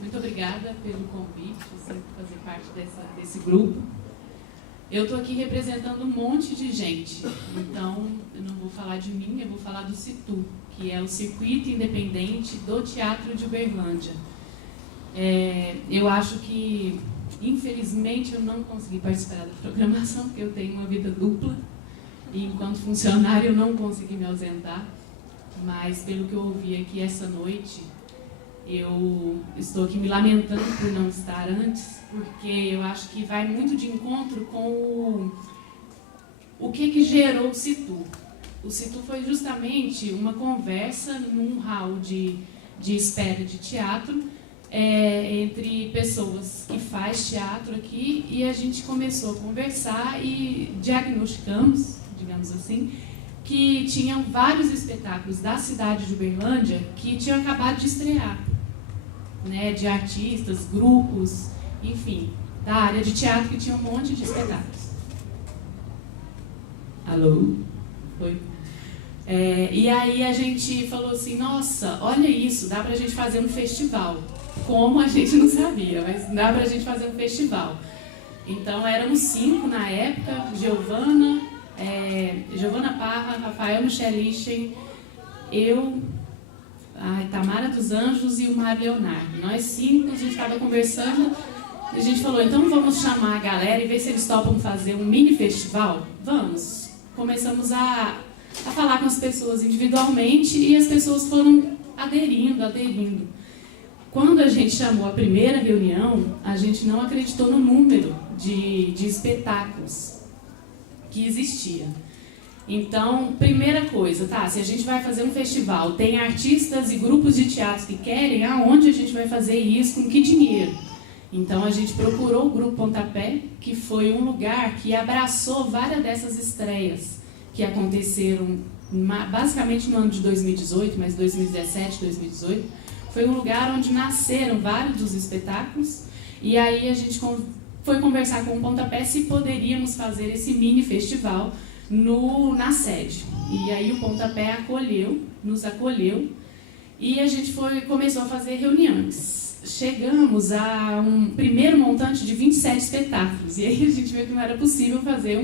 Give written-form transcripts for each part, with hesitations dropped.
Muito obrigada pelo convite, por fazer parte desse grupo. Eu estou aqui representando um monte de gente, então eu não vou falar de mim, eu vou falar do CITU, que é o Circuito Independente do Teatro de Uberlândia. Eu acho que, infelizmente, eu não consegui participar da programação, porque eu tenho uma vida dupla, e enquanto funcionário eu não consegui me ausentar, mas pelo que eu ouvi aqui essa noite, eu estou aqui me lamentando por não estar antes, porque eu acho que vai muito de encontro com o que gerou o CITU. O CITU foi justamente uma conversa num hall de espera de teatro entre pessoas que faz teatro aqui, e a gente começou a conversar e diagnosticamos, digamos assim, que tinham vários espetáculos da cidade de Uberlândia que tinham acabado de estrear, né, de artistas, grupos, enfim, da área de teatro, que tinha um monte de espetáculos. Alô? Oi? E aí a gente falou assim, nossa, olha isso, dá pra gente fazer um festival. Como a gente não sabia, mas dá pra gente fazer um festival. Então éramos 5 na época, Giovana Parra, Rafael Michelichen, eu, a Tamara dos Anjos e o Mário Leonardo. Nós 5, a gente estava conversando, e a gente falou, então vamos chamar a galera e ver se eles topam fazer um mini festival? Vamos. Começamos a falar com as pessoas individualmente, e as pessoas foram aderindo. Quando a gente chamou a primeira reunião, a gente não acreditou no número de espetáculos que existia. Então, primeira coisa, tá, se a gente vai fazer um festival, tem artistas e grupos de teatro que querem, aonde a gente vai fazer isso, com que dinheiro? Então, a gente procurou o Grupo Pontapé, que foi um lugar que abraçou várias dessas estreias que aconteceram basicamente no ano de 2018, mas 2017, 2018, foi um lugar onde nasceram vários dos espetáculos, e aí a gente foi conversar com o Pontapé se poderíamos fazer esse mini festival na sede. E aí o Pontapé nos acolheu, e a gente começou a fazer reuniões. Chegamos a um primeiro montante de 27 espetáculos, e aí a gente viu que não era possível fazer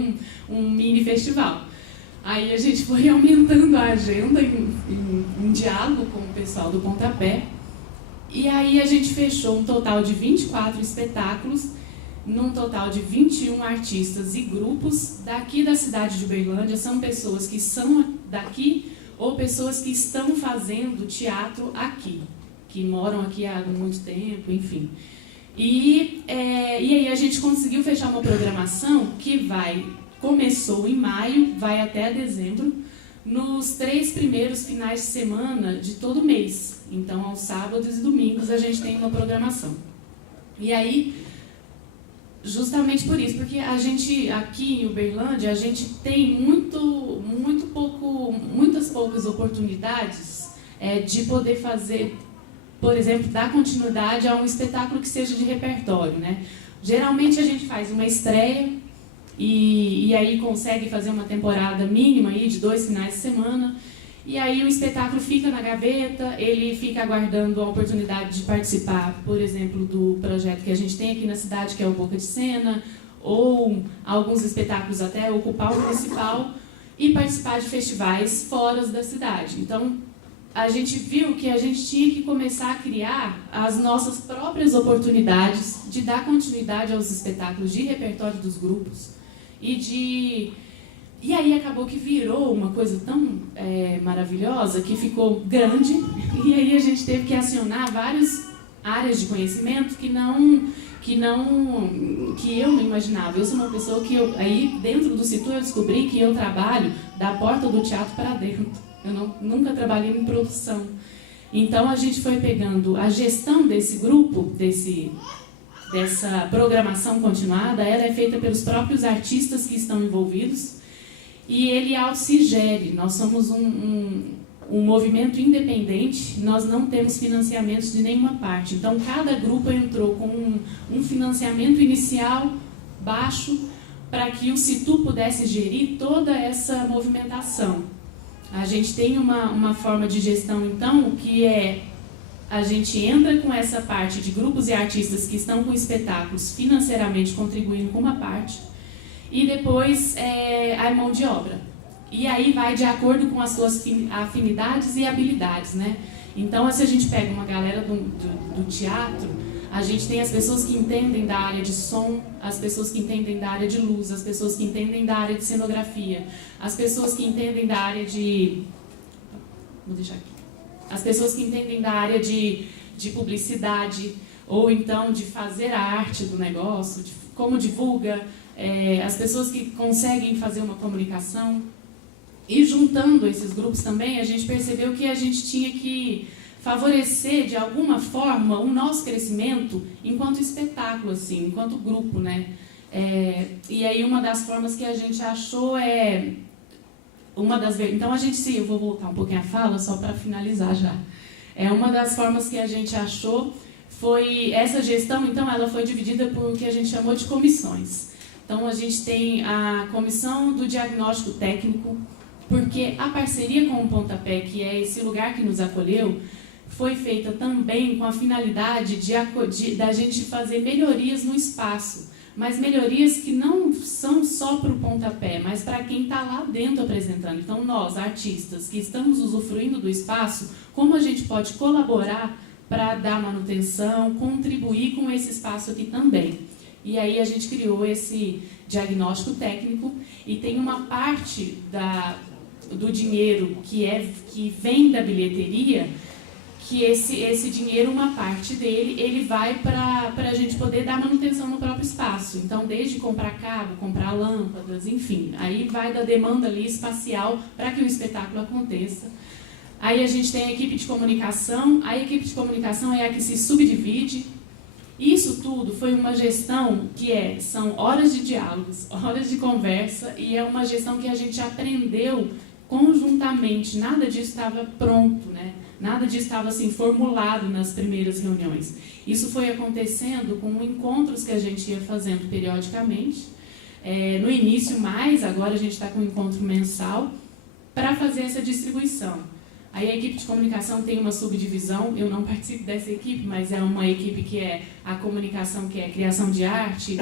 um mini festival. Aí a gente foi aumentando a agenda em diálogo com o pessoal do Pontapé, e aí a gente fechou um total de 24 espetáculos, num total de 21 artistas e grupos daqui da cidade de Uberlândia. São pessoas que são daqui ou pessoas que estão fazendo teatro aqui, que moram aqui há muito tempo, enfim. E aí a gente conseguiu fechar uma programação que começou em maio, vai até dezembro, nos 3 primeiros finais de semana de todo mês. Então, aos sábados e domingos, a gente tem uma programação. E aí, justamente por isso, porque a gente, aqui em Uberlândia, a gente tem muitas poucas oportunidades de poder fazer, por exemplo, dar continuidade a um espetáculo que seja de repertório, né? Geralmente a gente faz uma estreia, e aí consegue fazer uma temporada mínima aí de 2 finais de semana, e aí o espetáculo fica na gaveta, ele fica aguardando a oportunidade de participar, por exemplo, do projeto que a gente tem aqui na cidade, que é o Boca de Cena, ou alguns espetáculos até ocupar o municipal, e participar de festivais fora da cidade. Então, a gente viu que a gente tinha que começar a criar as nossas próprias oportunidades de dar continuidade aos espetáculos de repertório dos grupos, e aí acabou que virou uma coisa tão maravilhosa, que ficou grande, e aí a gente teve que acionar várias áreas de conhecimento que eu não imaginava. Eu sou uma pessoa que, aí dentro do CITU, eu descobri que eu trabalho da porta do teatro para dentro. Eu nunca trabalhei em produção. Então a gente foi pegando a gestão desse grupo, dessa programação continuada, ela é feita pelos próprios artistas que estão envolvidos, e ele se gere. Nós somos um movimento independente, nós não temos financiamentos de nenhuma parte. Então, cada grupo entrou com um financiamento inicial baixo para que o CITU pudesse gerir toda essa movimentação. A gente tem uma forma de gestão, então, que é a gente entra com essa parte de grupos e artistas que estão com espetáculos financeiramente contribuindo com uma parte, e depois a mão de obra. E aí vai de acordo com as suas afinidades e habilidades, né? Então, se a gente pega uma galera do teatro, a gente tem as pessoas que entendem da área de som, as pessoas que entendem da área de luz, as pessoas que entendem da área de cenografia, as pessoas que entendem da área de... Vou deixar aqui. As pessoas que entendem da área de publicidade, ou então de fazer a arte do negócio, de como divulga, as pessoas que conseguem fazer uma comunicação. E juntando esses grupos também, a gente percebeu que a gente tinha que favorecer, de alguma forma, o nosso crescimento enquanto espetáculo, assim, enquanto grupo, né? E aí uma das formas que a gente achou Então, eu vou voltar um pouquinho a fala, só para finalizar já. Uma das formas que a gente achou foi essa gestão, então, ela foi dividida por o que a gente chamou de comissões. Então, a gente tem a comissão do diagnóstico técnico, porque a parceria com o Pontapé, que é esse lugar que nos acolheu, foi feita também com a finalidade da gente fazer melhorias no espaço, mas melhorias que não são só para o Pontapé, mas para quem está lá dentro apresentando. Então, nós, artistas, que estamos usufruindo do espaço, como a gente pode colaborar para dar manutenção, contribuir com esse espaço aqui também. E aí a gente criou esse diagnóstico técnico e tem uma parte do dinheiro que vem da bilheteria, que esse dinheiro, uma parte dele, ele vai para a gente poder dar manutenção no próprio espaço. Então, desde comprar cabo, comprar lâmpadas, enfim, aí vai da demanda ali espacial para que o espetáculo aconteça. Aí a gente tem a equipe de comunicação é a que se subdivide. Isso tudo foi uma gestão são horas de diálogos, horas de conversa, e é uma gestão que a gente aprendeu conjuntamente. Nada disso estava pronto, né? Nada disso estava assim, formulado nas primeiras reuniões. Isso foi acontecendo com encontros que a gente ia fazendo periodicamente. No início, agora a gente está com um encontro mensal para fazer essa distribuição. Aí a equipe de comunicação tem uma subdivisão, eu não participo dessa equipe, mas é uma equipe que é a comunicação, que é a criação de arte,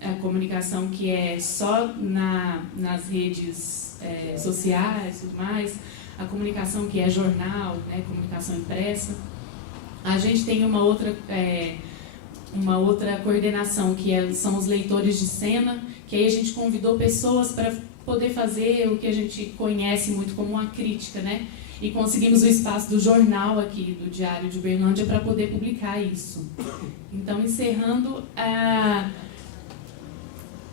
a comunicação que é só nas redes sociais e tudo mais, a comunicação que é jornal, né, comunicação impressa. A gente tem uma outra coordenação, que são os leitores de cena, que aí a gente convidou pessoas para poder fazer o que a gente conhece muito como uma crítica, né? E conseguimos o espaço do jornal aqui, do Diário de Uberlândia, para poder publicar isso. Então, encerrando,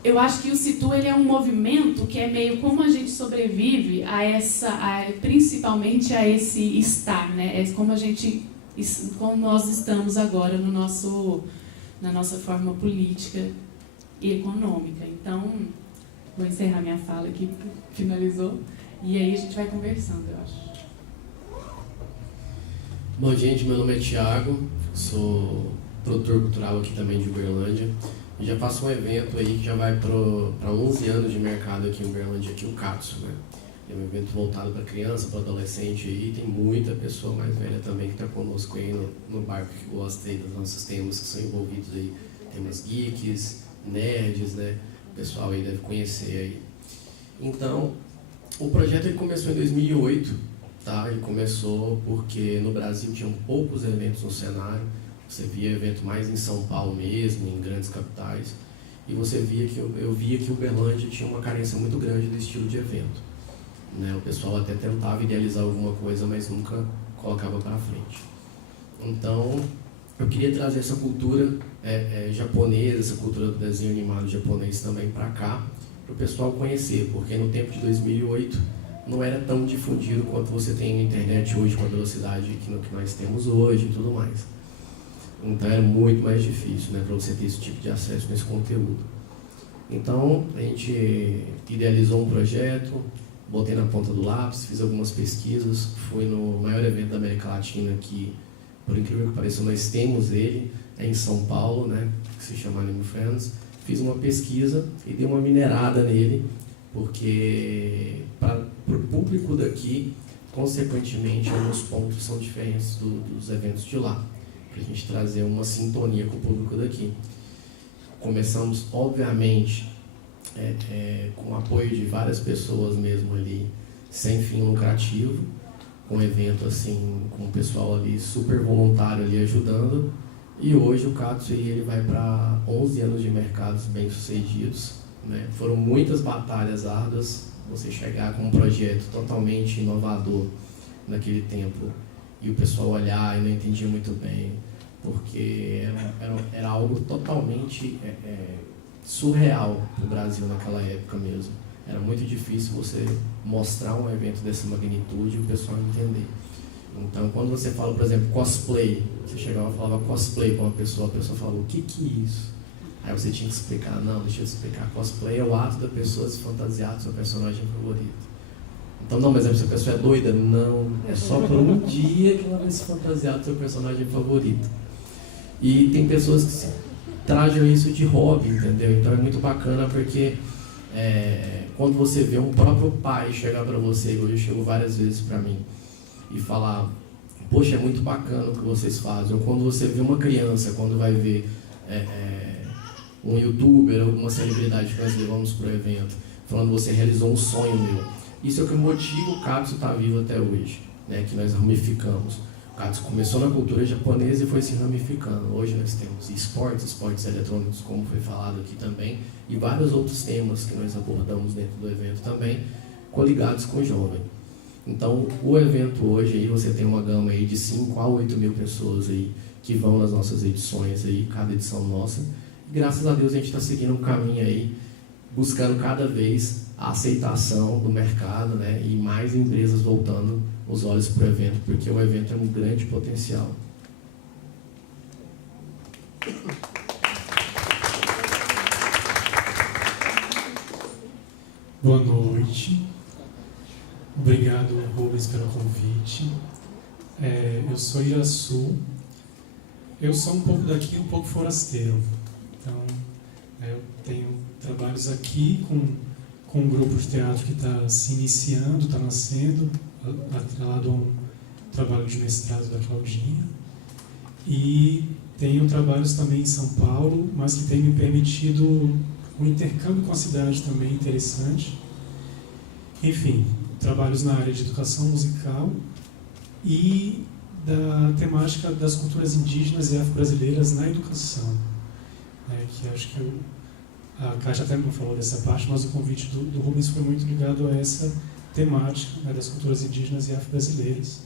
eu acho que o Situ ele é um movimento que é meio como a gente sobrevive principalmente a esse estar, né? Como nós estamos agora na nossa forma política e econômica. Então, vou encerrar minha fala aqui, finalizou, e aí a gente vai conversando, eu acho. Bom, gente, meu nome é Thiago, sou produtor cultural aqui também de Uberlândia. Já faço um evento aí que já vai para 11 anos de mercado aqui em Uberlândia, aqui o Katsu, né? É um evento voltado para criança, para adolescente aí, tem muita pessoa mais velha também que está conosco aí no barco, que gosta aí dos nossos temas que são envolvidos aí, temas geeks, nerds, né? O pessoal aí deve conhecer aí. Então, o projeto ele começou em 2008, tá? Ele começou porque no Brasil tinham poucos eventos no cenário. Você via evento mais em São Paulo mesmo, em grandes capitais, e eu via que Uberlândia tinha uma carência muito grande do estilo de evento, né? O pessoal até tentava idealizar alguma coisa, mas nunca colocava para frente. Então, eu queria trazer essa cultura japonesa, essa cultura do desenho animado japonês também para cá, para o pessoal conhecer, porque no tempo de 2008 não era tão difundido quanto você tem na internet hoje, com a velocidade que nós temos hoje e tudo mais. Então é muito mais difícil, né, para você ter esse tipo de acesso nesse conteúdo. Então a gente idealizou um projeto, botei na ponta do lápis, fiz algumas pesquisas, fui no maior evento da América Latina que, por incrível que pareça, nós temos ele, em São Paulo, né, que se chama Anime Friends. Fiz uma pesquisa e dei uma minerada nele, porque para para o público daqui, consequentemente, alguns pontos são diferentes dos eventos de lá, para a gente trazer uma sintonia com o público daqui. Começamos, obviamente, com o apoio de várias pessoas mesmo ali, sem fim lucrativo, com um evento assim, com o pessoal ali super voluntário ali ajudando, e hoje o Katsu ele vai para 11 anos de mercados bem-sucedidos, né? Foram muitas batalhas árduas, você chegar com um projeto totalmente inovador naquele tempo, e o pessoal olhar e não entendia muito bem, porque era algo totalmente surreal para o Brasil naquela época mesmo. Era muito difícil você mostrar um evento dessa magnitude e o pessoal entender. Então, quando você fala, por exemplo, cosplay, você chegava e falava cosplay com uma pessoa, a pessoa falava, o que é isso? Aí você tinha que explicar, não, deixa eu explicar, cosplay é o ato da pessoa se fantasiar do seu personagem favorito. Então, não, mas essa pessoa é doida? Não, é só por um dia que ela vai se fantasiar do seu personagem favorito. E tem pessoas que trajam isso de hobby, entendeu? Então é muito bacana porque quando você vê um próprio pai chegar para você, hoje chegou várias vezes para mim, e falar, poxa, é muito bacana o que vocês fazem. Ou quando você vê uma criança, quando vai ver um youtuber, alguma celebridade que nós levamos para o evento, falando, você realizou um sonho meu. Isso é o que motiva o Katsu estar vivo até hoje, né? Que nós ramificamos. O Katsu começou na cultura japonesa e foi se ramificando. Hoje nós temos esportes eletrônicos, como foi falado aqui também, e vários outros temas que nós abordamos dentro do evento também, coligados com o jovem. Então, o evento hoje, aí, você tem uma gama aí de 5 a 8 mil pessoas aí, que vão nas nossas edições, aí, cada edição nossa. E, graças a Deus, a gente está seguindo um caminho aí, buscando cada vez a aceitação do mercado, né, e mais empresas voltando os olhos para o evento, porque o evento é um grande potencial. Boa noite. Obrigado, Rubens, pelo convite. Eu sou Iraçu. Eu sou um pouco daqui, um pouco forasteiro. Então, eu tenho trabalhos aqui com um grupo de teatro que está se iniciando, está nascendo, atrelado a um trabalho de mestrado da Claudinha. E tenho trabalhos também em São Paulo, mas que tem me permitido um intercâmbio com a cidade também interessante. Enfim, trabalhos na área de educação musical e da temática das culturas indígenas e afro-brasileiras na educação. Que acho que a Kátia até não falou dessa parte, mas o convite do Rubens foi muito ligado a essa temática, né, das culturas indígenas e afro-brasileiras.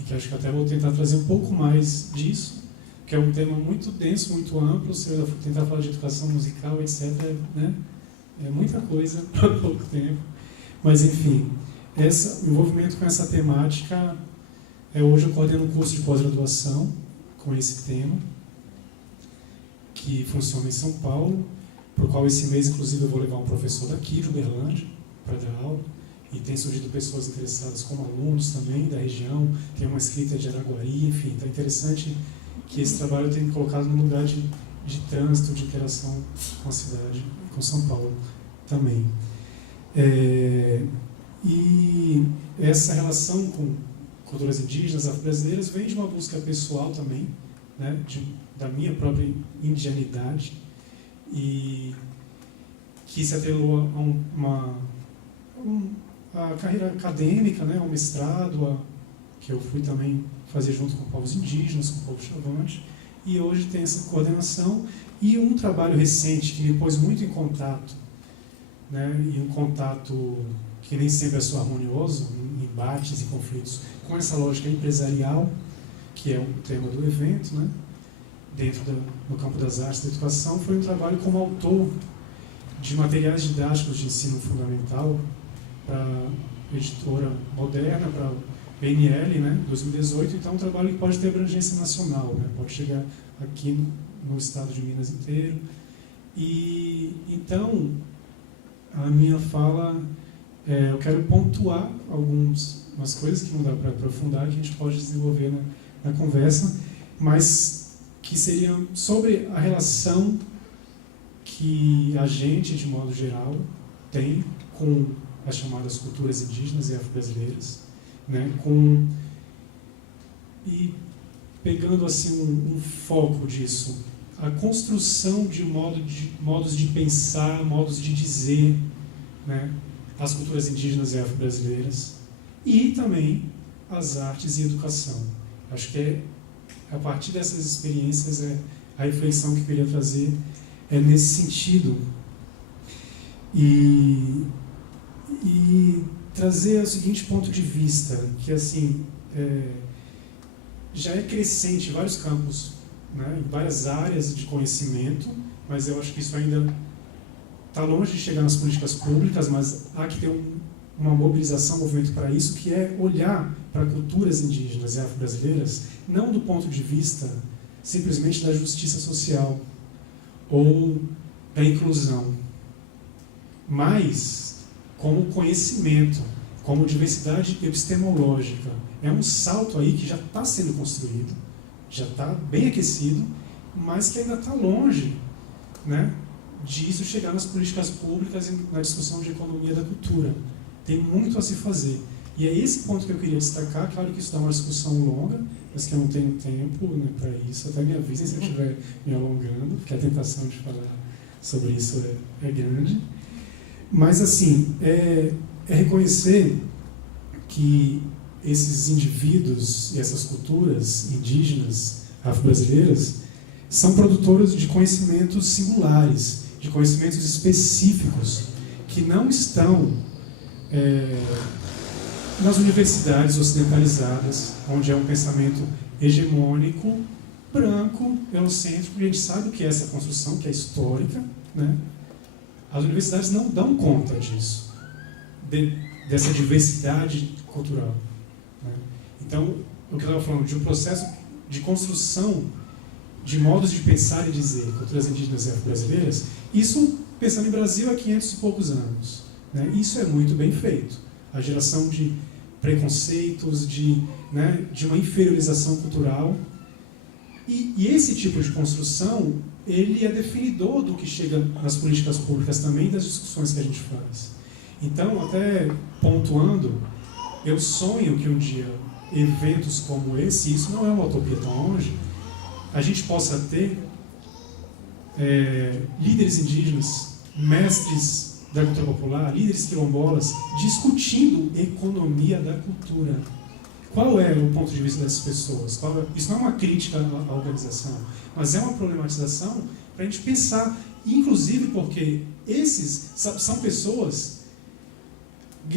E que acho que até vou tentar trazer um pouco mais disso, que é um tema muito denso, muito amplo. Se eu tentar falar de educação musical, etc., né, é muita coisa para pouco tempo. Mas, enfim, o envolvimento com essa temática, hoje eu coordeno um curso de pós-graduação com esse tema, que funciona em São Paulo, para o qual esse mês, inclusive, eu vou levar um professor daqui, de Uberlândia, para dar aula, e tem surgido pessoas interessadas como alunos também da região, tem uma escrita de Araguari, enfim, está interessante que esse trabalho tenha me colocado num lugar de trânsito, de interação com a cidade, com São Paulo também. E essa relação com culturas indígenas, afro-brasileiras, vem de uma busca pessoal também, né, da minha própria indianidade, e que se atrelou a carreira acadêmica, né, ao mestrado, que eu fui também fazer junto com povos indígenas, com o povo chavante, e hoje tem essa coordenação e um trabalho recente que me pôs muito em contato, né, e um contato que nem sempre é só harmonioso, em embates e conflitos, com essa lógica empresarial, que é o tema do evento, né, no campo das artes da educação, foi um trabalho como autor de materiais didáticos de ensino fundamental para a editora Moderna, para a BNL, né, 2018. Então, é um trabalho que pode ter abrangência nacional, né, pode chegar aqui no estado de Minas inteiro. E, então, a minha fala, eu quero pontuar algumas coisas que não dá para aprofundar, que a gente pode desenvolver na conversa, mas que seriam sobre a relação que a gente, de modo geral, tem com as chamadas culturas indígenas e afro-brasileiras, né? E pegando assim um foco disso, a construção de modos de pensar, modos de dizer, né? As culturas indígenas e afro-brasileiras, e também as artes e educação. Acho que a partir dessas experiências, a reflexão que eu queria trazer é nesse sentido. E trazer o seguinte ponto de vista, que assim, já é crescente em vários campos, né, em várias áreas de conhecimento, mas eu acho que isso ainda está longe de chegar nas políticas públicas, mas há que ter uma mobilização, um movimento para isso, que é olhar para culturas indígenas e afro-brasileiras não do ponto de vista simplesmente da justiça social ou da inclusão, mas como conhecimento, como diversidade epistemológica. É um salto aí que já está sendo construído, já está bem aquecido, mas que ainda está longe, né, disso chegar nas políticas públicas e na discussão de economia da cultura. Tem muito a se fazer. E é esse ponto que eu queria destacar. Claro que isso dá uma discussão longa, mas que eu não tenho tempo, né, para isso. Até me avisem se eu estiver me alongando, porque a tentação de falar sobre isso é grande. Mas, assim, é reconhecer que esses indivíduos e essas culturas indígenas, afro-brasileiras, são produtoras de conhecimentos singulares, de conhecimentos específicos, que não estão nas universidades ocidentalizadas, onde é um pensamento hegemônico, branco, eurocêntrico, e a gente sabe o que é essa construção, que é histórica, né? As universidades não dão conta disso, dessa diversidade cultural, né? Então, o que eu estava falando, de um processo de construção de modos de pensar e dizer, culturas indígenas e afro-brasileiras, isso, pensando em Brasil, há 500 e poucos anos, né? Isso é muito bem feito. A geração de preconceitos, de uma inferiorização cultural. E esse tipo de construção, ele é definidor do que chega nas políticas públicas também, das discussões que a gente faz. Então, até pontuando, eu sonho que um dia eventos como esse, isso não é uma utopia tão longe, a gente possa ter líderes indígenas, mestres da cultura popular, líderes quilombolas, discutindo economia da cultura. Qual é o ponto de vista dessas pessoas? Isso não é uma crítica à organização, mas é uma problematização para a gente pensar, inclusive porque esses são pessoas,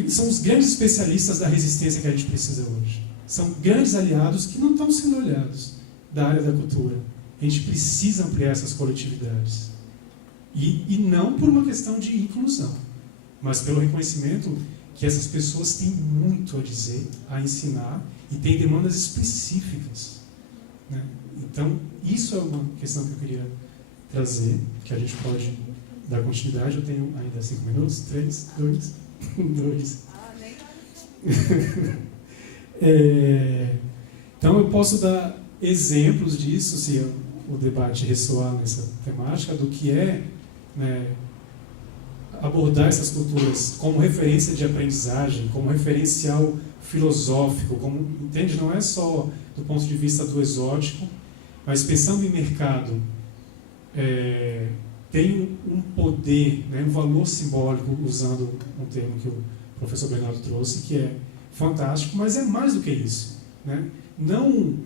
são os grandes especialistas da resistência que a gente precisa hoje. São grandes aliados que não estão sendo olhados da área da cultura. A gente precisa ampliar essas coletividades. E não por uma questão de inclusão, mas pelo reconhecimento que essas pessoas têm muito a dizer, a ensinar, e têm demandas específicas, né? Então, isso é uma questão que eu queria trazer, que a gente pode dar continuidade. Eu tenho ainda 5 minutos, 3, 2, 2. Então, eu posso dar exemplos disso, se o debate ressoar nessa temática, do que é, né, abordar essas culturas como referência de aprendizagem, como referencial filosófico, como, entende? Não é só do ponto de vista do exótico, mas pensando em mercado, tem um poder, né, um valor simbólico, usando um termo que o professor Bernardo trouxe, que é fantástico, mas é mais do que isso, né? Não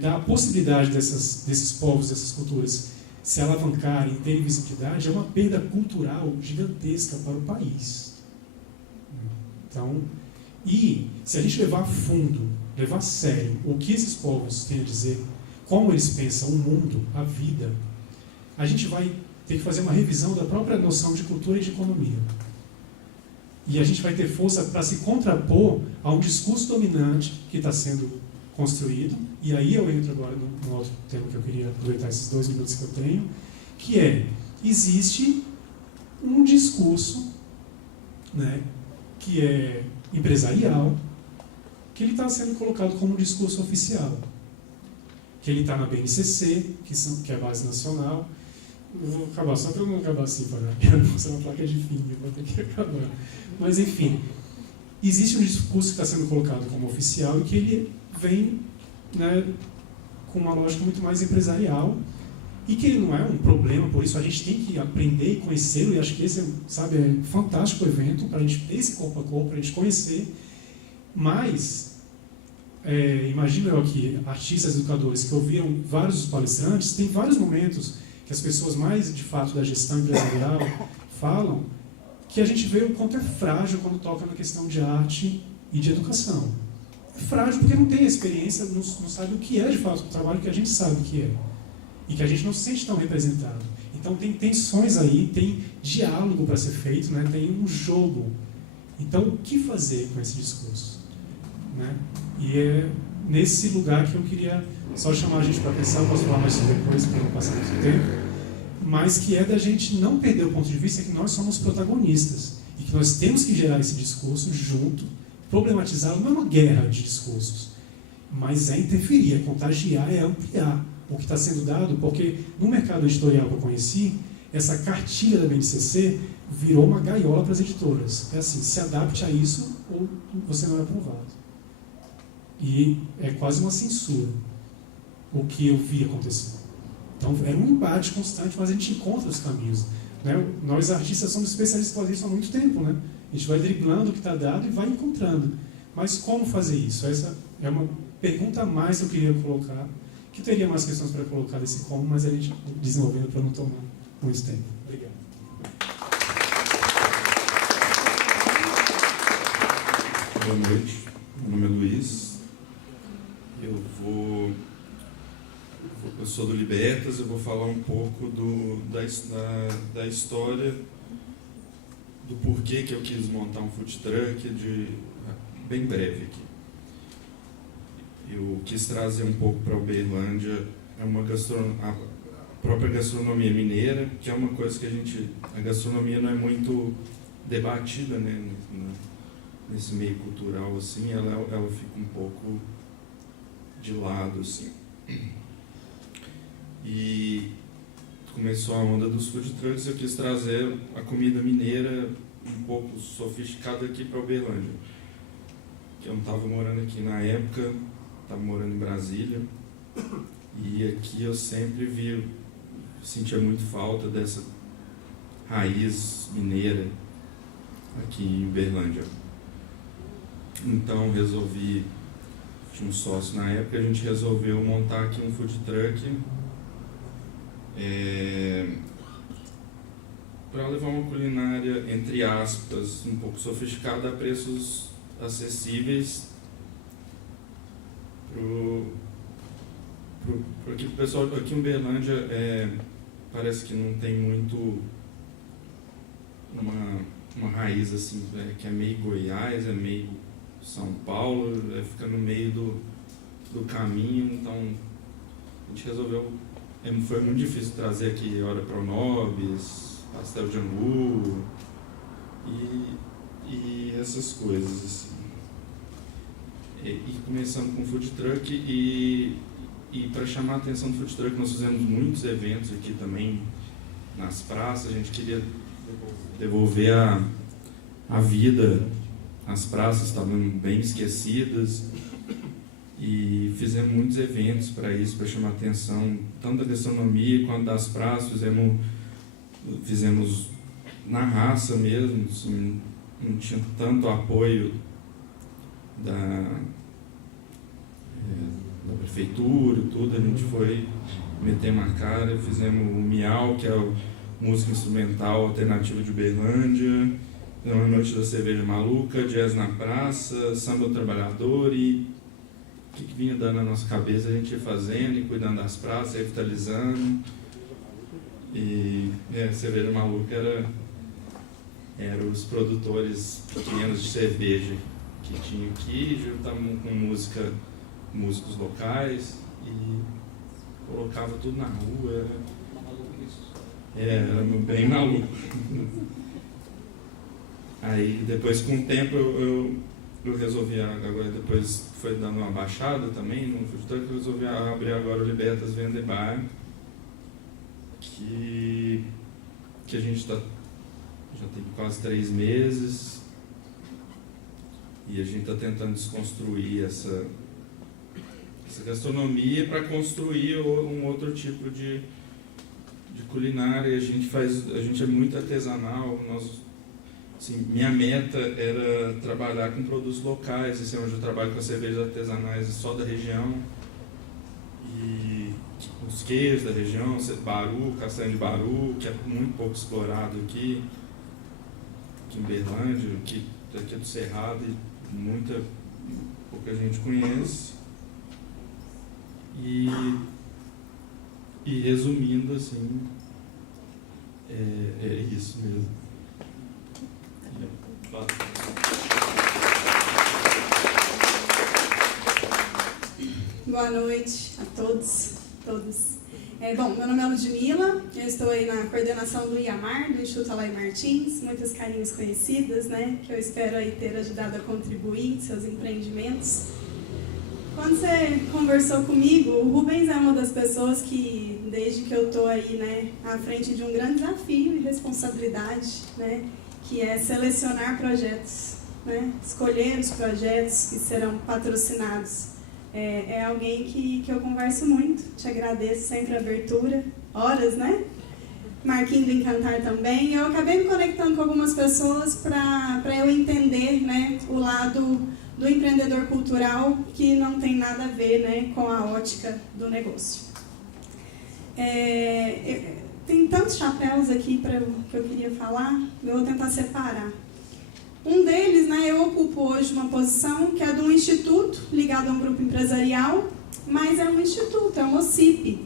dá a possibilidade desses povos, dessas culturas se alavancarem, terem visibilidade, é uma perda cultural gigantesca para o país. Então, e se a gente levar a fundo, levar a sério o que esses povos têm a dizer, como eles pensam o mundo, a vida, a gente vai ter que fazer uma revisão da própria noção de cultura e de economia. E a gente vai ter força para se contrapor a um discurso dominante que está sendo construído, e aí eu entro agora no outro tema que eu queria aproveitar esses 2 minutos que eu tenho, que existe um discurso, né, que é empresarial, que ele está sendo colocado como um discurso oficial, que ele está na BNCC, que é a base nacional, Eu vou acabar, só para eu não acabar assim, para não ser uma placa de fim, eu vou ter que acabar. Mas, enfim, existe um discurso que está sendo colocado como oficial e que ele vem, né, com uma lógica muito mais empresarial e que ele não é um problema, por isso a gente tem que aprender e conhecê-lo, e acho que esse é fantástico evento para a gente ter esse corpo a corpo, para a gente conhecer, mas imagino eu aqui, artistas, educadores que ouviram vários dos palestrantes, tem vários momentos que as pessoas mais, de fato, da gestão empresarial falam que a gente vê o quanto é frágil quando toca na questão de arte e de educação. É frágil porque não tem a experiência, não sabe o que é, de fato, o trabalho que a gente sabe que é. E que a gente não se sente tão representado. Então tem tensões aí, tem diálogo para ser feito, né? Tem um jogo. Então o que fazer com esse discurso? Né? E é nesse lugar que eu queria só chamar a gente para pensar, eu posso falar mais sobre depois, para não passar muito tempo, mas que é da gente não perder o ponto de vista que nós somos protagonistas e que nós temos que gerar esse discurso junto, problematizá-lo. Não é uma guerra de discursos, mas é interferir, é contagiar, é ampliar o que está sendo dado, porque no mercado editorial que eu conheci, essa cartilha da BNCC virou uma gaiola para as editoras. É assim, se adapte a isso ou você não é aprovado. E é quase uma censura o que eu vi acontecer. Então, era um embate constante, mas a gente encontra os caminhos. Né? Nós, artistas, somos especialistas em fazer isso há muito tempo. Né? A gente vai driblando o que está dado e vai encontrando. Mas como fazer isso? Essa é uma pergunta a mais que eu queria colocar, que eu teria mais questões para colocar desse como, mas a gente desenvolvendo para não tomar muito tempo. Obrigado. Boa noite, meu nome é Luiz. Eu sou do Libertas, eu vou falar um pouco da história, do porquê que eu quis montar um food truck, bem breve aqui. Eu quis trazer um pouco para Uberlândia a própria gastronomia mineira, que é uma coisa que a gastronomia não é muito debatida, né, nesse meio cultural, assim, ela fica um pouco de lado, assim. E começou a onda dos food trucks, eu quis trazer a comida mineira um pouco sofisticada aqui para Uberlândia. Que eu não estava morando aqui na época, estava morando em Brasília, e aqui eu sempre sentia muito falta dessa raiz mineira aqui em Uberlândia. Então tinha um sócio na época, a gente resolveu montar aqui um food truck para levar uma culinária, entre aspas, um pouco sofisticada a preços acessíveis porque o pessoal aqui em Uberlândia parece que não tem muito uma raiz assim, que é meio Goiás, é meio São Paulo, fica no meio do caminho, então a gente resolveu, foi muito difícil trazer aqui Hora Pronobis, pastel de angu e essas coisas assim. E começando com o food truck e para chamar a atenção do food truck nós fizemos muitos eventos aqui também nas praças, a gente queria devolver a vida. As praças estavam bem esquecidas e fizemos muitos eventos para isso, para chamar a atenção tanto da gastronomia quanto das praças. Fizemos na raça mesmo, assim, não tinha tanto apoio da prefeitura e tudo, a gente foi meter uma cara, fizemos o Miau, que é a música instrumental alternativa de Uberlândia, uma noite da cerveja maluca, jazz na praça, samba do trabalhador, e o que vinha dando na nossa cabeça a gente ia fazendo e cuidando das praças, revitalizando. E cerveja maluca era os produtores pequenos de cerveja que tinha aqui, juntamos com músicos locais e colocava tudo na rua, era bem maluco. Aí depois com o tempo eu resolvi, agora depois foi dando uma baixada também, no food truck, eu resolvi abrir agora o Libertas Vender Bar, que que a gente já tem quase 3 meses e a gente está tentando desconstruir essa gastronomia para construir um outro tipo de culinária. A gente é muito artesanal. Assim, minha meta era trabalhar com produtos locais. Assim, hoje eu trabalho com cervejas artesanais só da região e os queijos da região, Baru, castanha de Baru, que é muito pouco explorado aqui em Berlândia, aqui é do Cerrado e pouca gente conhece. E resumindo, assim, é isso mesmo. Boa noite a todos, todas. Bom, meu nome é Ludmila, eu estou aí na coordenação do IAMAR, do Instituto Alai Martins, muitas carinhas conhecidas, né, que eu espero aí ter ajudado a contribuir em seus empreendimentos. Quando você conversou comigo, o Rubens é uma das pessoas que, desde que eu estou aí, né, à frente de um grande desafio e responsabilidade, né, que é selecionar projetos, né, escolher os projetos que serão patrocinados. É alguém que eu converso muito, te agradeço sempre a abertura, horas, né? Marquinhos do Encantar também. Eu acabei me conectando com algumas pessoas para eu entender, né, o lado do empreendedor cultural que não tem nada a ver, né, com a ótica do negócio. Tem tantos chapéus aqui que eu queria falar, eu vou tentar separar. Um deles, né, eu ocupo hoje uma posição que é de um instituto ligado a um grupo empresarial, mas é um instituto, é um OCIP.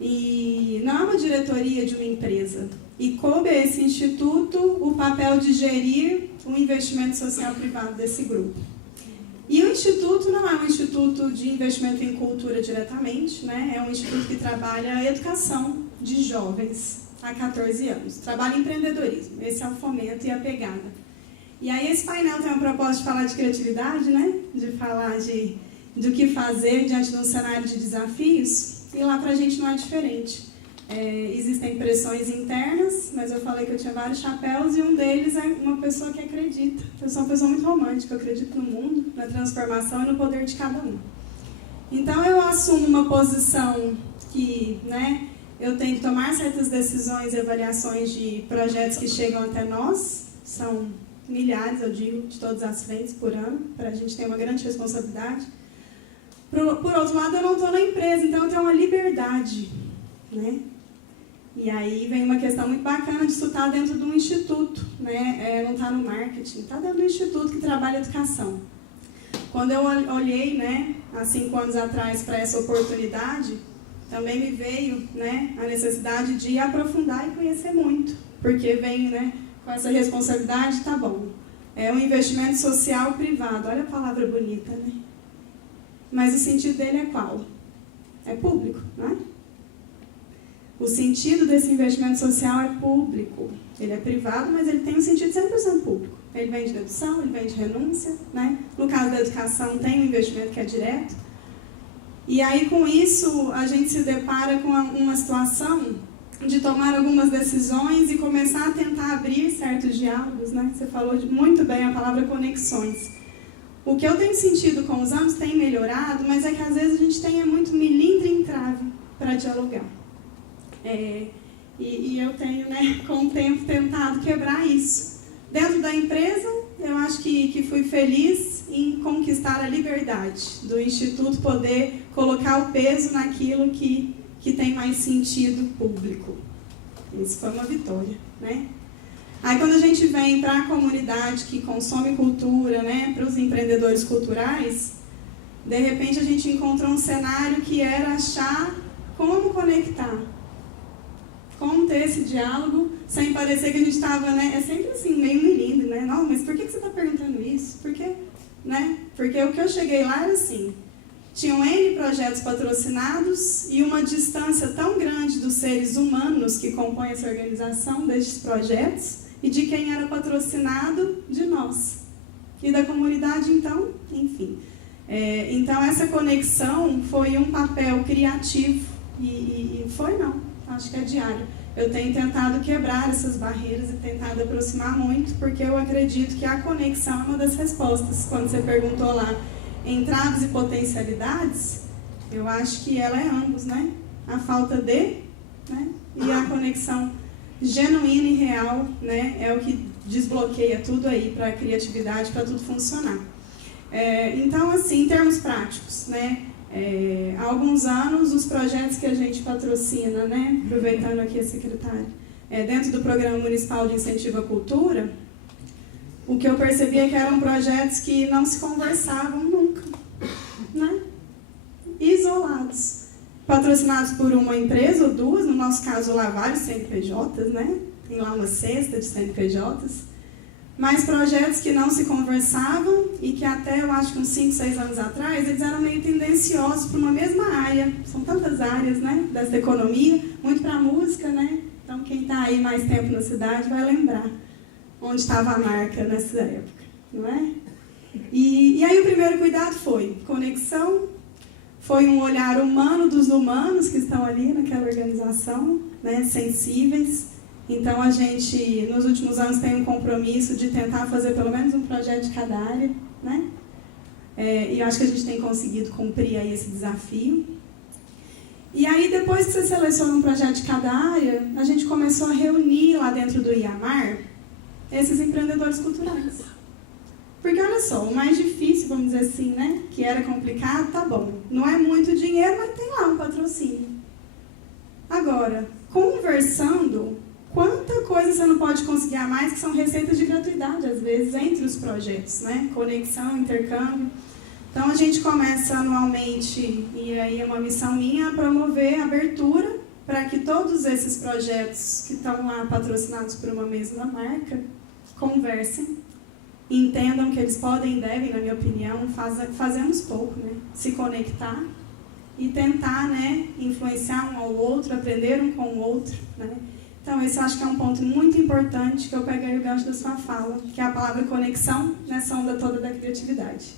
E não é uma diretoria de uma empresa. E coube a esse instituto o papel de gerir o investimento social privado desse grupo. E o instituto não é um instituto de investimento em cultura diretamente, né? É um instituto que trabalha a educação de jovens há 14 anos. Trabalha em empreendedorismo, esse é o fomento e a pegada. E aí esse painel tem uma proposta de falar de criatividade, né? De falar do que fazer diante de um cenário de desafios, e lá pra gente não é diferente. Existem pressões internas, mas eu falei que eu tinha vários chapéus e um deles é uma pessoa que acredita. Eu sou uma pessoa muito romântica, eu acredito no mundo, na transformação e no poder de cada um. Então eu assumo uma posição que, né, eu tenho que tomar certas decisões e avaliações de projetos que chegam até nós, são milhares, eu digo, de todas as frentes por ano, para a gente ter uma grande responsabilidade. Por outro lado, eu não estou na empresa, então eu tenho uma liberdade, né? E aí vem uma questão muito bacana de isso estar dentro de um instituto, né? Não está no marketing, está dentro do instituto que trabalha educação. Quando eu olhei, né, há 5 anos atrás para essa oportunidade, também me veio, né, a necessidade de aprofundar e conhecer muito, porque vem, né, com essa responsabilidade, tá bom. É um investimento social privado, olha a palavra bonita, né? Mas o sentido dele é qual? É público, não é? O sentido desse investimento social é público. Ele é privado, mas ele tem um sentido 100% público. Ele vem de dedução, ele vem de renúncia, né? No caso da educação, tem um investimento que é direto. E aí, com isso, a gente se depara com uma situação de tomar algumas decisões e começar a tentar abrir certos diálogos, né? Você falou muito bem a palavra conexões. O que eu tenho sentido com os anos tem melhorado, mas é que às vezes a gente tem muito milindre em trave para dialogar. E eu tenho, né, com o tempo, tentado quebrar isso. Dentro da empresa, eu acho que fui feliz em conquistar a liberdade do Instituto poder colocar o peso naquilo que tem mais sentido público. Isso foi uma vitória, né? Aí quando a gente vem para a comunidade que consome cultura, né, para os empreendedores culturais, de repente a gente encontrou um cenário que era achar como conectar, como ter esse diálogo sem parecer que a gente estava, né, é sempre assim, meio milindre, né? Não, mas por que você está perguntando isso? Por quê? Né? Porque o que eu cheguei lá era assim, tinham N projetos patrocinados e uma distância tão grande dos seres humanos que compõem essa organização destes projetos e de quem era patrocinado de nós. E da comunidade, então, enfim. Então, essa conexão foi um papel criativo. E foi não. acho que é diário. Eu tenho tentado quebrar essas barreiras e tentado aproximar muito, porque eu acredito que a conexão é uma das respostas. Quando você perguntou lá, entraves e potencialidades, eu acho que ela é ambos, né? A falta de, né? E a conexão genuína e real, né? É o que desbloqueia tudo aí para a criatividade, para tudo funcionar. Então, assim, em termos práticos, né? Há alguns anos, os projetos que a gente patrocina, né? Aproveitando aqui a secretária, dentro do Programa Municipal de Incentivo à Cultura, o que eu percebi é que eram projetos que não se conversavam nunca, né? Isolados. Patrocinados por uma empresa ou duas, no nosso caso lá vários CNPJs, né? Tem lá uma cesta de CNPJs, mas projetos que não se conversavam e que até, eu acho que uns 5, 6 anos atrás, eles eram meio tendenciosos para uma mesma área. São tantas áreas, né, dessa economia, muito para a música, né? Então, quem está aí mais tempo na cidade vai lembrar onde estava a marca nessa época, não é? E aí o primeiro cuidado foi conexão, foi um olhar humano dos humanos que estão ali naquela organização, né, sensíveis. Então, a gente, nos últimos anos, tem um compromisso de tentar fazer pelo menos um projeto de cada área, né? E eu acho que a gente tem conseguido cumprir aí esse desafio. E aí, depois que você seleciona um projeto de cada área, a gente começou a reunir lá dentro do IAMAR esses empreendedores culturais. Porque, olha só, o mais difícil, vamos dizer assim, né? Que era complicado, tá bom. Não é muito dinheiro, mas tem lá um patrocínio. Agora, conversando, quanta coisa você não pode conseguir a mais, que são receitas de gratuidade, às vezes, entre os projetos, né? Conexão, intercâmbio. Então, a gente começa anualmente, e aí é uma missão minha, a promover a abertura para que todos esses projetos que estão lá patrocinados por uma mesma marca conversem, entendam que eles podem e devem, na minha opinião, fazemos pouco, né? Se conectar e tentar, né, influenciar um ao outro, aprender um com o outro, né? Então, esse eu acho que é um ponto muito importante que eu peguei o gancho da sua fala, que é a palavra conexão nessa onda toda da criatividade.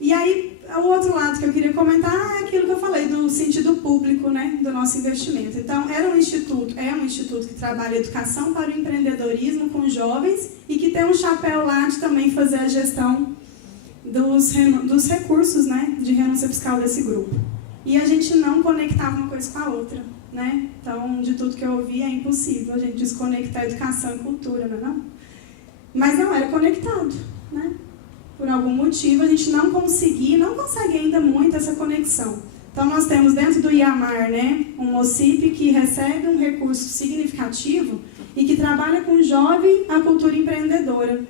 E aí, o outro lado que eu queria comentar é aquilo que eu falei do sentido público, né, do nosso investimento. Então, é um instituto que trabalha educação para o empreendedorismo com jovens e que tem um chapéu lá de também fazer a gestão dos recursos, né, de renúncia fiscal desse grupo. E a gente não conectava uma coisa com a outra, né? Então, de tudo que eu ouvi, é impossível a gente desconectar educação e cultura, não é não? Mas não era conectado, né? Por algum motivo, a gente não consegue ainda muito essa conexão. Então, nós temos dentro do IAMAR, né, um OCIP que recebe um recurso significativo e que trabalha com o jovem a cultura empreendedora.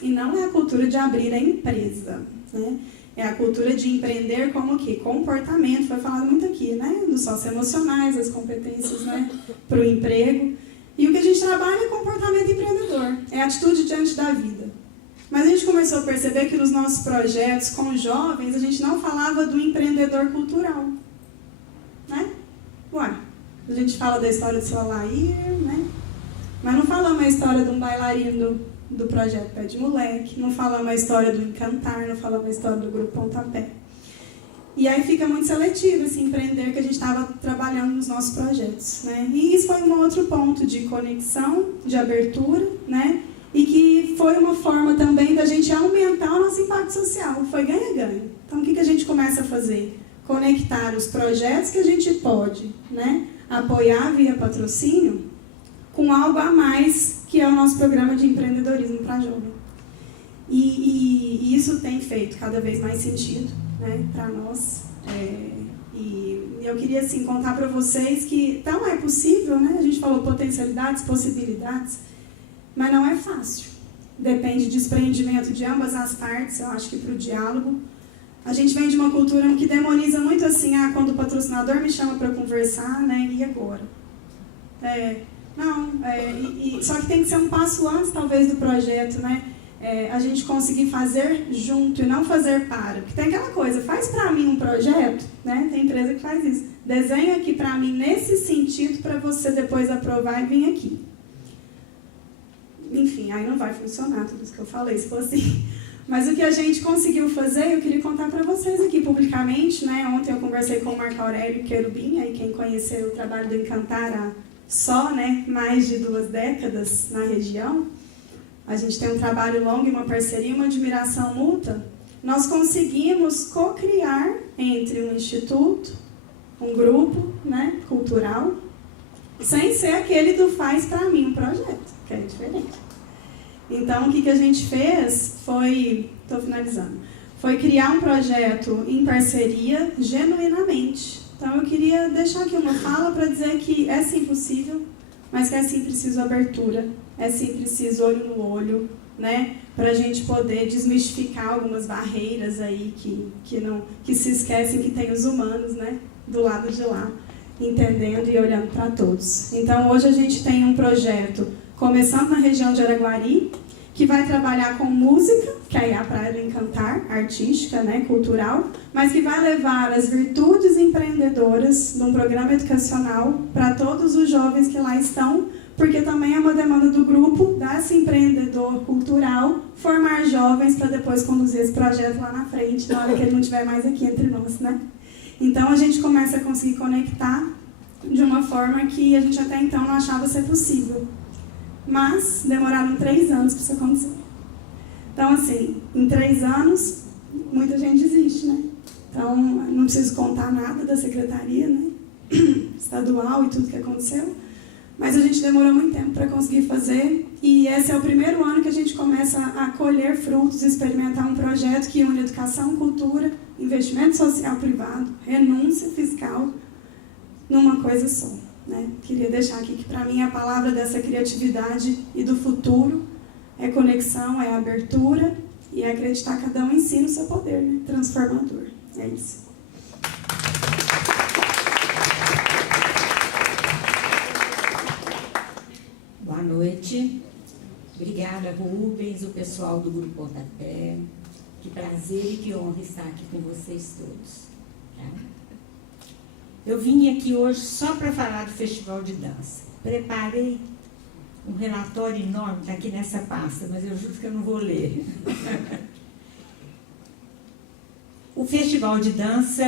E não é a cultura de abrir a empresa, né? É a cultura de empreender como o quê? Comportamento, foi falado muito aqui, né? Dos socioemocionais, as competências, né, para o emprego. E o que a gente trabalha é comportamento empreendedor, é atitude diante da vida. Mas a gente começou a perceber que nos nossos projetos com jovens, a gente não falava do empreendedor cultural, né? Ué, a gente fala da história do seu Alair, né? Mas não falamos a história de um bailarino do projeto Pé de Moleque, não falamos a história do Encantar, não falamos a história do Grupo Pontapé. E aí fica muito seletivo esse empreender que a gente estava trabalhando nos nossos projetos, né? E isso foi um outro ponto de conexão, de abertura, né? E que foi uma forma também da gente aumentar o nosso impacto social, foi ganha-ganha. Então, o que a gente começa a fazer? Conectar os projetos que a gente pode, né, apoiar via patrocínio com algo a mais, que é o nosso programa de empreendedorismo para jovem. E isso tem feito cada vez mais sentido, né, para nós. E eu queria, assim, contar para vocês que então é possível, né, a gente falou potencialidades, possibilidades, mas não é fácil. Depende de desprendimento de ambas as partes, eu acho que para o diálogo. A gente vem de uma cultura que demoniza muito assim, quando o patrocinador me chama para conversar, né, e agora? Só que tem que ser um passo antes, talvez, do projeto, né? A gente conseguir fazer junto e não fazer para. Porque tem aquela coisa, faz para mim um projeto, né? Tem empresa que faz isso. Desenha aqui para mim nesse sentido para você depois aprovar e vir aqui. Enfim, aí não vai funcionar tudo isso que eu falei, se for assim. Mas o que a gente conseguiu fazer, eu queria contar para vocês aqui publicamente, né? Ontem eu conversei com o Marco Aurélio Querubim, aí quem conheceu o trabalho do Encantar há só, né, mais de 2 décadas na região. A gente tem um trabalho longo e uma parceria, uma admiração mútua. Nós conseguimos co-criar entre um instituto, um grupo, né, cultural, sem ser aquele do faz para mim um projeto, que é diferente. Então, o que a gente fez foi, estou finalizando, foi criar um projeto em parceria genuinamente. Então, eu queria deixar aqui uma fala para dizer que é sim possível, mas que é sim preciso abertura, é sim preciso olho no olho, né? Para a gente poder desmistificar algumas barreiras aí que se esquecem que tem os humanos, né? Do lado de lá, entendendo e olhando para todos. Então, hoje a gente tem um projeto começando na região de Araguari, que vai trabalhar com música, que é a Praia do Encantar, artística, né, cultural, mas que vai levar as virtudes empreendedoras de um programa educacional para todos os jovens que lá estão, porque também é uma demanda do grupo, desse empreendedor cultural, formar jovens para depois conduzir esse projeto lá na frente, na hora que ele não estiver mais aqui entre nós, né? Então, a gente começa a conseguir conectar de uma forma que a gente até então não achava ser possível. Mas demoraram 3 anos para isso acontecer. Então, assim, em 3 anos, muita gente desiste, né? Então, não preciso contar nada da secretaria, né? Estadual e tudo que aconteceu. Mas a gente demorou muito tempo para conseguir fazer. E esse é o primeiro ano que a gente começa a colher frutos, experimentar um projeto que une educação, cultura, investimento social privado, renúncia fiscal, numa coisa só. Né? Queria deixar aqui que, para mim, a palavra dessa criatividade e do futuro é conexão, é abertura e é acreditar que cada um ensina o seu poder, né? Transformador. É isso. Boa noite. Obrigada, Rubens, o pessoal do Grupo Pontapé. Que prazer e que honra estar aqui com vocês todos. Tá? Eu vim aqui hoje só para falar do Festival de Dança. Preparei um relatório enorme, está aqui nessa pasta, mas eu juro que eu não vou ler. O Festival de Dança,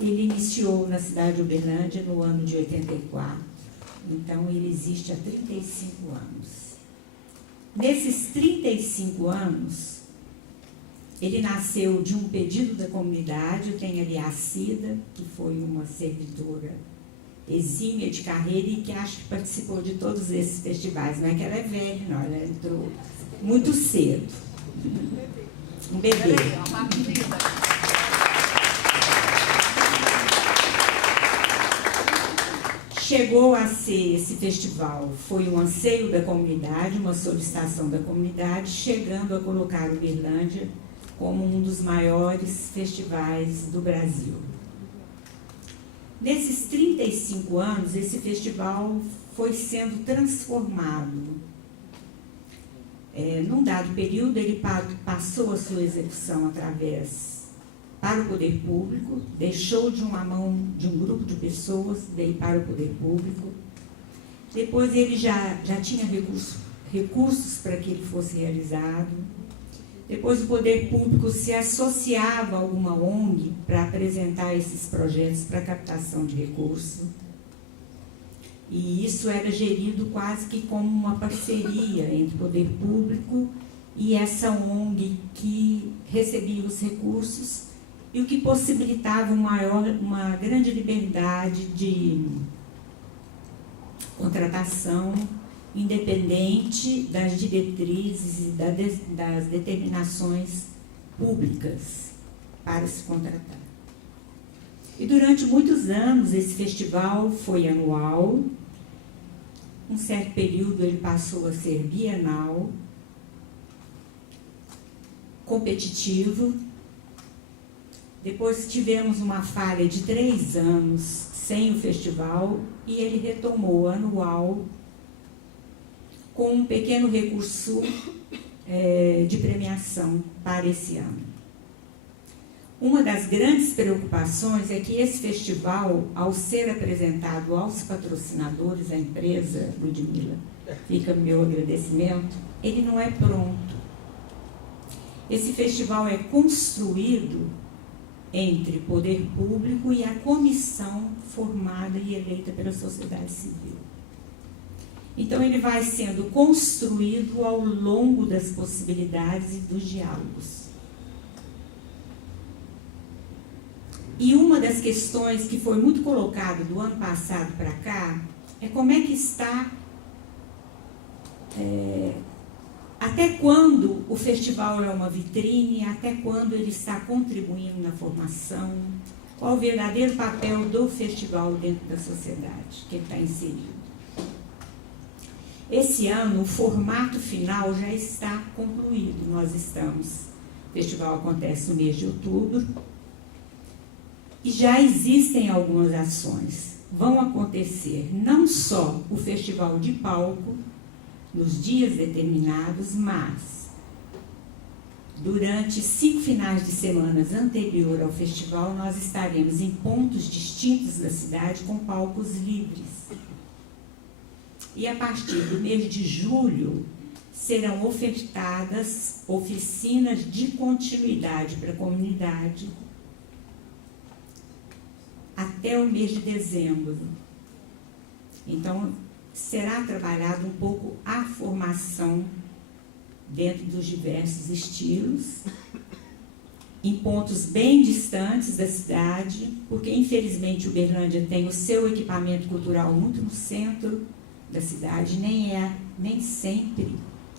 ele iniciou na cidade de Uberlândia no ano de 84. Então, ele existe há 35 anos. Nesses 35 anos, ele nasceu de um pedido da comunidade. Tem ali a Cida, que foi uma servidora exímia de carreira e que acho que participou de todos esses festivais. Não é que ela é velha, não, ela entrou muito cedo. Um bebê. Chegou a ser esse festival, foi um anseio da comunidade, uma solicitação da comunidade, chegando a colocar Uberlândia como um dos maiores festivais do Brasil. Nesses 35 anos, esse festival foi sendo transformado. Num dado período, ele passou a sua execução para o poder público, deixou de uma mão de um grupo de pessoas, veio para o poder público. Depois ele já tinha recursos para que ele fosse realizado. Depois o poder público se associava a alguma ONG para apresentar esses projetos para captação de recursos. E isso era gerido quase que como uma parceria entre o poder público e essa ONG que recebia os recursos, e o que possibilitava uma grande liberdade de contratação independente das diretrizes e das determinações públicas para se contratar. E durante muitos anos esse festival foi anual, um certo período ele passou a ser bienal, competitivo. Depois tivemos uma falha de 3 anos sem o festival e ele retomou anual com um pequeno recurso de premiação para esse ano. Uma das grandes preocupações é que esse festival, ao ser apresentado aos patrocinadores, a empresa Ludmilla, fica meu agradecimento, ele não é pronto. Esse festival é construído entre o poder público e a comissão formada e eleita pela sociedade civil. Então, ele vai sendo construído ao longo das possibilidades e dos diálogos. E uma das questões que foi muito colocada do ano passado para cá é como é que está, até quando o festival é uma vitrine, até quando ele está contribuindo na formação, qual o verdadeiro papel do festival dentro da sociedade que ele está inserido. Esse ano, o formato final já está concluído. O festival acontece no mês de outubro e já existem algumas ações. Vão acontecer não só o festival de palco, nos dias determinados, mas durante 5 finais de semana anterior ao festival, nós estaremos em pontos distintos da cidade com palcos livres. E a partir do mês de julho, serão ofertadas oficinas de continuidade para a comunidade até o mês de dezembro. Então, será trabalhado um pouco a formação dentro dos diversos estilos, em pontos bem distantes da cidade, porque infelizmente Uberlândia tem o seu equipamento cultural muito no centro da cidade, nem sempre,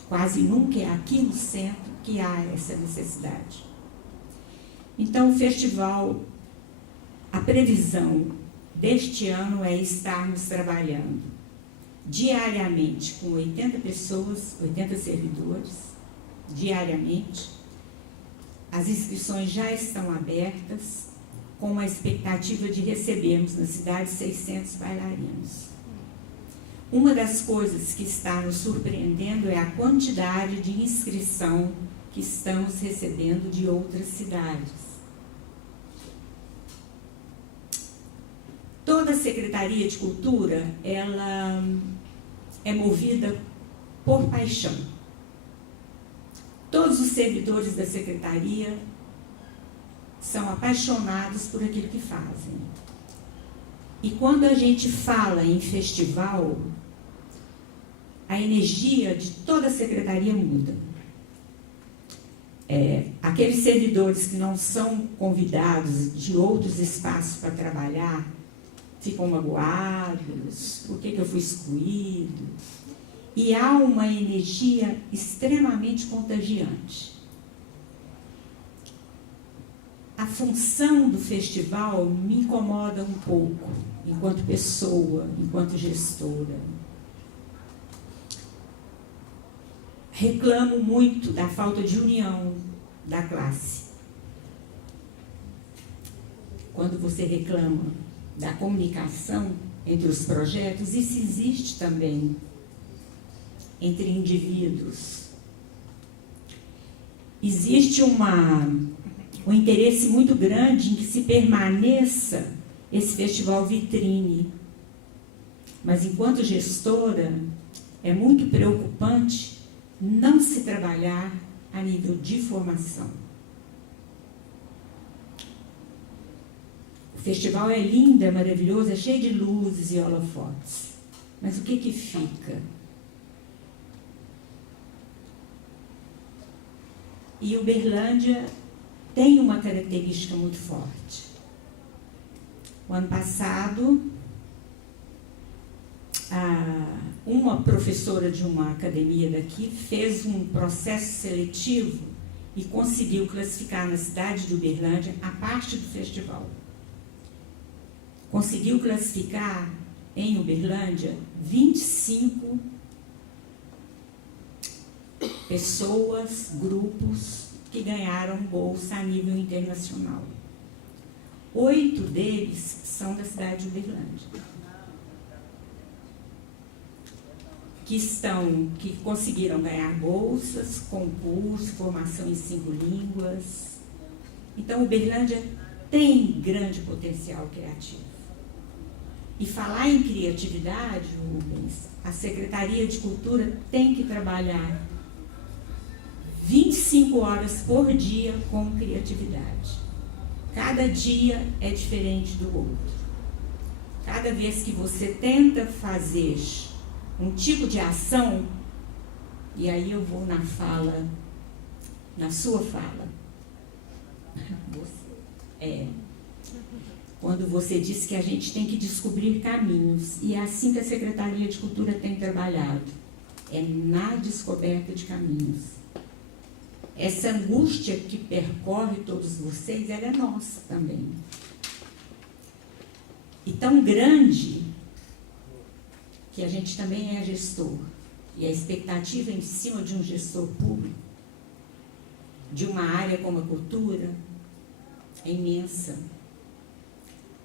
quase nunca é aqui no centro que há essa necessidade. Então, o festival, a previsão deste ano é estarmos trabalhando diariamente com 80 pessoas, 80 servidores, diariamente. As inscrições já estão abertas, com a expectativa de recebermos na cidade 600 bailarinos. Uma das coisas que está nos surpreendendo é a quantidade de inscrição que estamos recebendo de outras cidades. Toda a Secretaria de Cultura, ela é movida por paixão. Todos os servidores da Secretaria são apaixonados por aquilo que fazem. E quando a gente fala em festival, a energia de toda a Secretaria muda. Aqueles servidores que não são convidados de outros espaços para trabalhar, ficam magoados, por que eu fui excluído? E há uma energia extremamente contagiante. A função do festival me incomoda um pouco, enquanto pessoa, enquanto gestora. Reclamo muito da falta de união da classe. Quando você reclama da comunicação entre os projetos, isso existe também entre indivíduos. Existe um interesse muito grande em que se permaneça esse festival vitrine. Mas, enquanto gestora, é muito preocupante não se trabalhar a nível de formação. O festival é lindo, é maravilhoso, é cheio de luzes e holofotes. Mas o que fica? E Uberlândia tem uma característica muito forte. O ano passado, uma professora de uma academia daqui fez um processo seletivo e conseguiu classificar na cidade de Uberlândia a parte do festival. Conseguiu classificar em Uberlândia 25 pessoas, grupos que ganharam bolsa a nível internacional. 8 deles são da cidade de Uberlândia. Que conseguiram ganhar bolsas, concurso, formação em 5 línguas. Então, Uberlândia tem grande potencial criativo. E falar em criatividade, Rubens, a Secretaria de Cultura tem que trabalhar 25 5 horas por dia com criatividade. Cada dia é diferente do outro. Cada vez que você tenta fazer um tipo de ação, e aí eu vou na sua fala. Quando você disse que a gente tem que descobrir caminhos, e é assim que a Secretaria de Cultura tem trabalhado, é na descoberta de caminhos. Essa angústia que percorre todos vocês, ela é nossa também. E tão grande que a gente também é gestor. E a expectativa em cima de um gestor público, de uma área como a cultura, é imensa.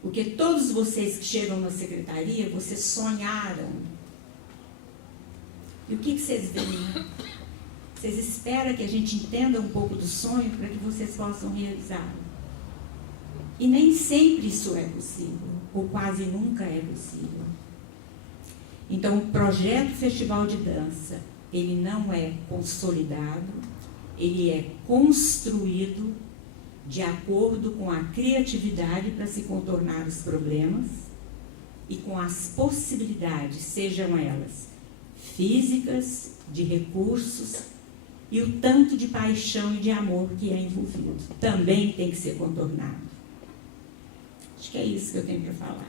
Porque todos vocês que chegam na secretaria, vocês sonharam. E o que vocês veem? Vocês esperam que a gente entenda um pouco do sonho para que vocês possam realizá-lo. E nem sempre isso é possível, ou quase nunca é possível. Então, o projeto Festival de Dança, ele não é consolidado, ele é construído de acordo com a criatividade para se contornar os problemas e com as possibilidades, sejam elas físicas, de recursos e o tanto de paixão e de amor que é envolvido. Também tem que ser contornado. Acho que é isso que eu tenho para falar.